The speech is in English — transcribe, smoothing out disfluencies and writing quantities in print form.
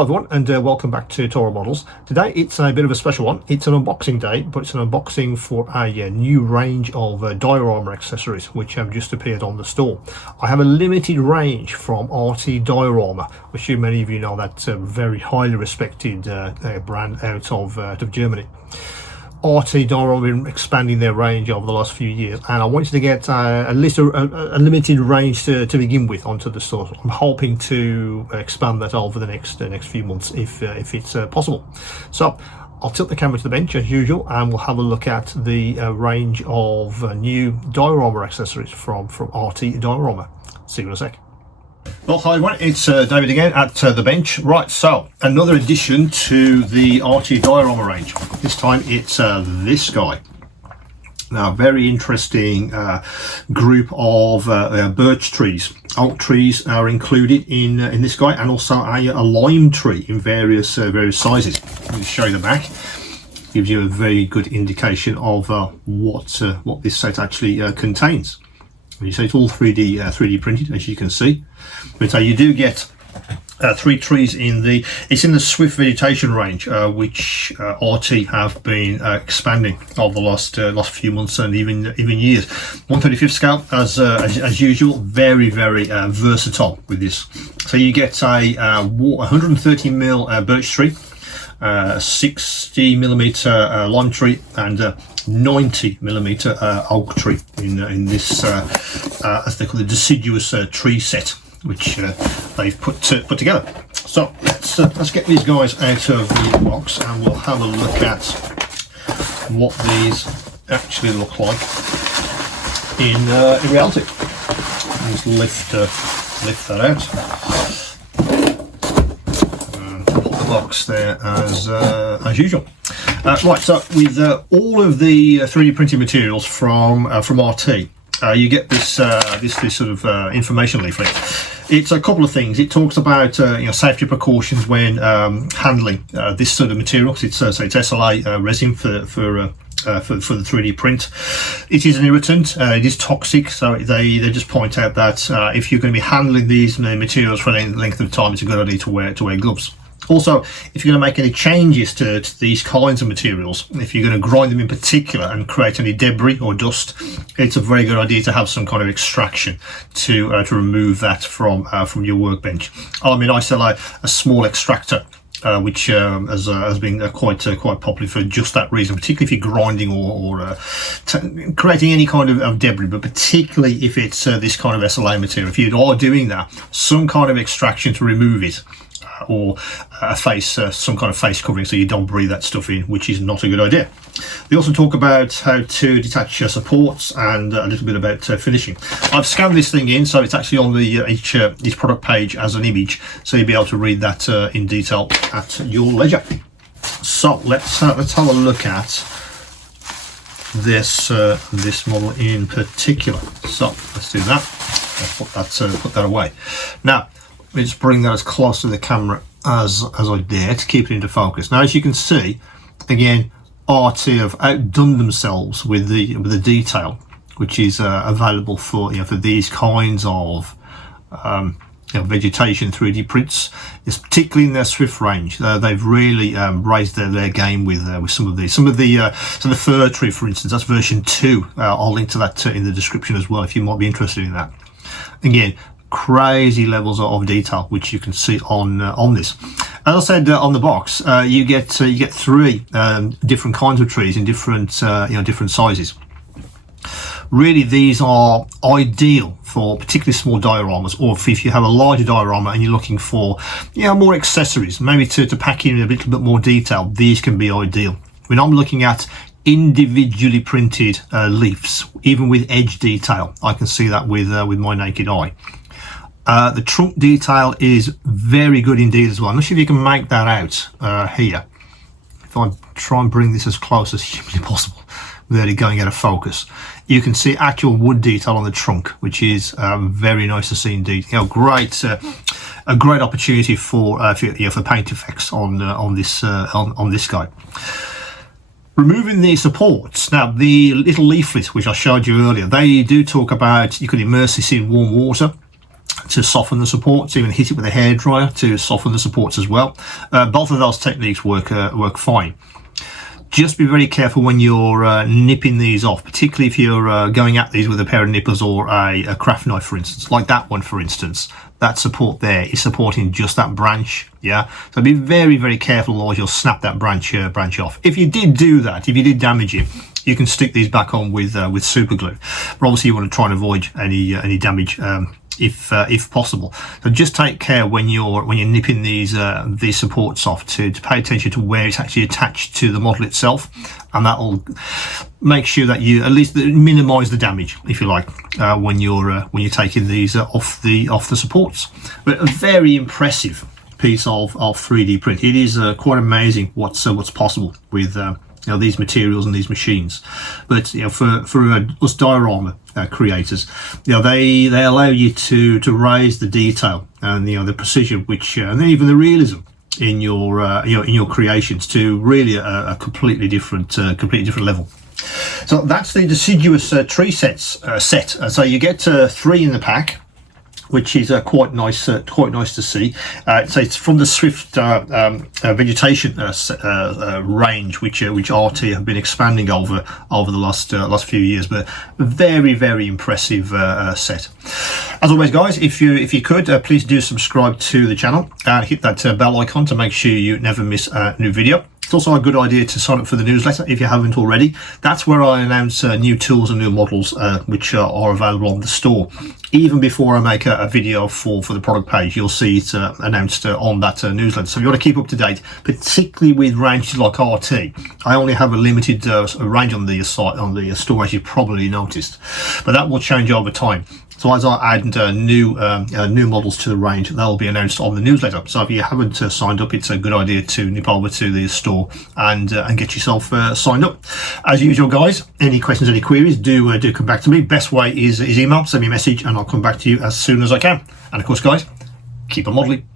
Hello everyone, and welcome back to Toro Models. Today it's a bit of a special one. It's an unboxing day, but it's an unboxing for a new range of diorama accessories which have just appeared on the store. I have a limited range from RT-Diorama, which many of you know, that's a very highly respected brand out of Germany. RT-Diorama have been expanding their range over the last few years, and I wanted to get at least a limited range to begin with onto the store. I'm hoping to expand that over the next few months if it's possible. So I'll tilt the camera to the bench as usual, and we'll have a look at the range of new diorama accessories from RT-Diorama. See you in a sec. Well, hi everyone, it's David again at the bench. Right, so another addition to the RT-Diorama range. This time it's this guy. Now, very interesting group of birch trees. Oak trees are included in this guy, and also a lime tree in various sizes. Let me show you the back. Gives you a very good indication of what this set actually contains. You say it's all 3D printed, as you can see. But you do get 3 trees in the Swift vegetation range, which RT have been expanding over the last few months and even years. 1/35 scale as usual. Very versatile with this. So you get a 130mm birch tree, 60mm lime tree, and 90mm oak tree in this as they call the Deciduous Tree Set, which they've put together. So let's get these guys out of the box, and we'll have a look at what these actually look like in reality. Just lift that out. Put the box there as usual. Right, so with all of the 3D printing materials from RT, you get this sort of information leaflet. It's a couple of things. It talks about safety precautions when handling this sort of material. It's SLA resin for the 3D print. It is an irritant. It is toxic. So they just point out that if you're going to be handling these materials for any length of time, it's a good idea to wear gloves. Also, if you're going to make any changes to these kinds of materials, if you're going to grind them in particular and create any debris or dust, it's a very good idea to have some kind of extraction to remove that from your workbench. I mean, I sell a small extractor, which has been quite popular for just that reason, particularly if you're grinding or creating any kind of debris, but particularly if it's this kind of SLA material. If you are doing that, some kind of extraction to remove it, or some kind of face covering so you don't breathe that stuff in, which is not a good idea. They also talk about how to detach supports and a little bit about finishing. I've scanned this thing in, so it's actually on the each product page as an image, so you'll be able to read that in detail at your leisure. So let's have a look at this model in particular. So let's do that. Let's put that away. Now, let me just bring that as close to the camera as I dare to keep it into focus. Now, as you can see, again, RT have outdone themselves with the detail, which is available for these kinds of vegetation 3D prints. It's particularly in their Swift range. They've really raised their game with some of these. So the fir tree, for instance, that's version 2. I'll link to that in the description as well if you might be interested in that. Again, crazy levels of detail which you can see on this. As I said on the box, you get 3 different kinds of trees in different sizes. Really, these are ideal for particularly small dioramas, or if you have a larger diorama and you're looking for more accessories, maybe to pack in a little bit more detail. These can be ideal. When I'm looking at individually printed leaves, even with edge detail, I can see that with my naked eye. The trunk detail is very good indeed as well. I'm not sure if you can make that out here. If I try and bring this as close as humanly possible without it going out of focus, you can see actual wood detail on the trunk, which is very nice to see indeed. A great opportunity for paint effects on this guy. Removing the supports. Now, the little leaflet which I showed you earlier, they do talk about you could immerse this in warm water to soften the supports, even hit it with a hairdryer to soften the supports as well. Both of those techniques work fine. Just be very careful when you're nipping these off, particularly if you're going at these with a pair of nippers or a craft knife, for instance, like that one, for instance. That support there is supporting just that branch, yeah? So be very, very careful, otherwise you'll snap that branch off. If you did do that, if you did damage it, you can stick these back on with super glue. But obviously you want to try and avoid any damage if possible. So just take care when you're nipping these supports off to pay attention to where it's actually attached to the model itself, and that'll make sure that you at least minimize the damage, if you like, when you're taking these off the supports. But a very impressive piece of 3D print. It is quite amazing what's possible with these materials and these machines. But for us diorama creators, they allow you to raise the detail and the precision, which and even the realism in your creations to really a completely different level. So that's the Deciduous Tree set. So you get 3 in the pack, which is quite nice to see. So it's from the Swift vegetation range, which RT have been expanding over the last few years. But very, very impressive set. As always, guys, if you could please do subscribe to the channel and hit that bell icon to make sure you never miss a new video. It's also a good idea to sign up for the newsletter if you haven't already. That's where I announce new tools and new models which are available on the store. Even before I make a video for the product page, you'll see it announced on that newsletter. So if you want to keep up to date, particularly with ranges like RT, I only have a limited range on the site, on the store, as you probably noticed, but that will change over time. So as I add new models to the range, they'll be announced on the newsletter. So if you haven't signed up, it's a good idea to nip over to the store and get yourself signed up. As usual, guys, any questions, any queries, do come back to me. Best way is email. Send me a message and I'll come back to you as soon as I can. And of course, guys, keep on modeling.